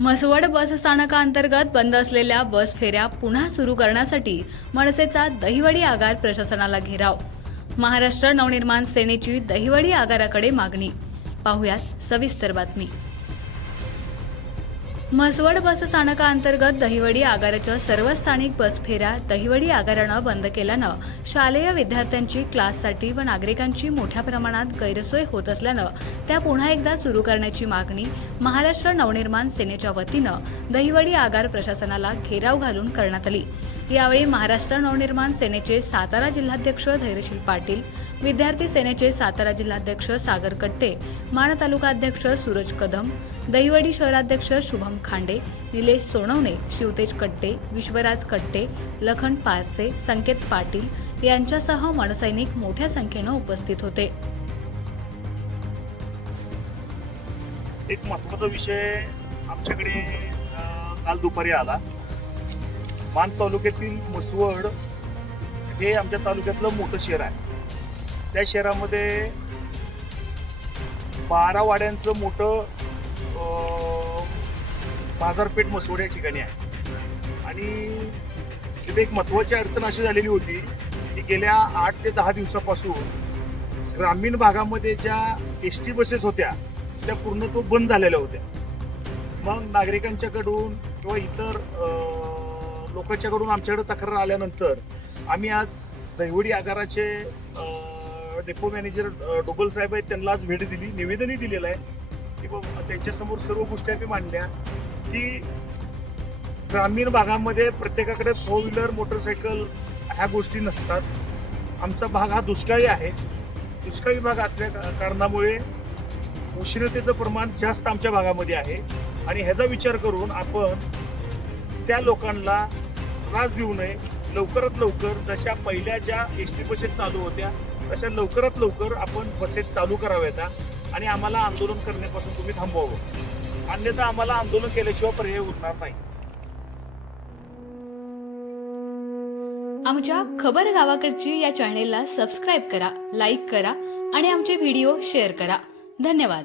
म्हसवड बसस्थानकाअंतर्गत बंद असलेल्या बस फेऱ्या पुन्हा सुरू करण्यासाठी मनसेचा दहिवडी आगार प्रशासनाला घेराव. महाराष्ट्र नवनिर्माण सेनेची दहिवडी आगाराकडे मागणी. पाहुयात सविस्तर बातमी. म्हसवड बस स्थानकाअंतर्गत दहिवडी आगाराच्या सर्व स्थानिक बस फेऱ्या दहिवडी आगारानं बंद केल्यानं शालेय विद्यार्थ्यांची क्लाससाठी व नागरिकांची मोठ्या प्रमाणात गैरसोय होत असल्यानं त्या पुन्हा एकदा सुरू करण्याची मागणी महाराष्ट्र नवनिर्माण सेनेच्या वतीनं दहिवडी आगार प्रशासनाला घेराव घालून करण्यात आली. यावेळी महाराष्ट्र नवनिर्माण सेनेचे सातारा जिल्हाध्यक्ष धैर्यशील पाटील विद्यार्थी सेनेचे सातारा जिल्हाध्यक्ष सागर कट्टे माण तालुकाध्यक्ष सूरज कदम दहिवडी शहराध्यक्ष शुभम खांडे निलेश सोनवणे शिवतेज कट्टे विश्वराज कट्टे लखन पारसे संकेत पाटील यांच्यासह मनसैनिक मोठ्या संख्येनं उपस्थित होते. एक महत्त्वाचा विषय आमच्याकडे काल दुपारी आला. मान तालुक्यातील मसवड हे आमच्या तालुक्यातलं मोठं शहर आहे. त्या शहरामध्ये बारा वाड्यांचं मोठं बाजारपेठ मसवड या ठिकाणी आहे. आणि तिथे एक महत्वाची अडचण अशी झालेली होती की गेल्या आठ ते दहा दिवसापासून ग्रामीण भागामध्ये ज्या एस टी बसेस होत्या त्या पूर्ण तो बंद झालेल्या होत्या. मग नागरिकांच्याकडून किंवा इतर लोकांच्याकडून आमच्याकडे तक्रार आल्यानंतर आम्ही आज दहिवडी आगाराचे डेपो मॅनेजर डोबल साहेब आहेत त्यांना आज भेट दिली निवेदनही दिलेलं आहे की बाबा त्यांच्यासमोर सर्व गोष्टी आम्ही मांडल्या की ग्रामीण भागामध्ये प्रत्येकाकडे फोर व्हीलर मोटरसायकल ह्या गोष्टी नसतात. आमचा भाग हा दुष्काळी आहे. दुष्काळी भाग असल्या कारणामुळे उष्णतेचं प्रमाण जास्त आमच्या भागामध्ये आहे. आणि ह्याचा विचार करून आपण त्या लोकांना त्रास देऊ नये. लवकरात लवकर जशा पहिल्या ज्या एस टी बसेस चालू होत्या तशा लवकरात लवकर आपण बसेस चालू कराव्यात आणि आम्हाला आंदोलन करण्यापासून तुम्ही थांबवावं. अन्यथा आम्हाला आंदोलन केल्याशिवाय पर्याय उरणार नाही. आमच्या खबर गावाकडची या चॅनेलला सबस्क्राईब करा लाईक करा आणि आमचे व्हिडिओ शेअर करा. धन्यवाद.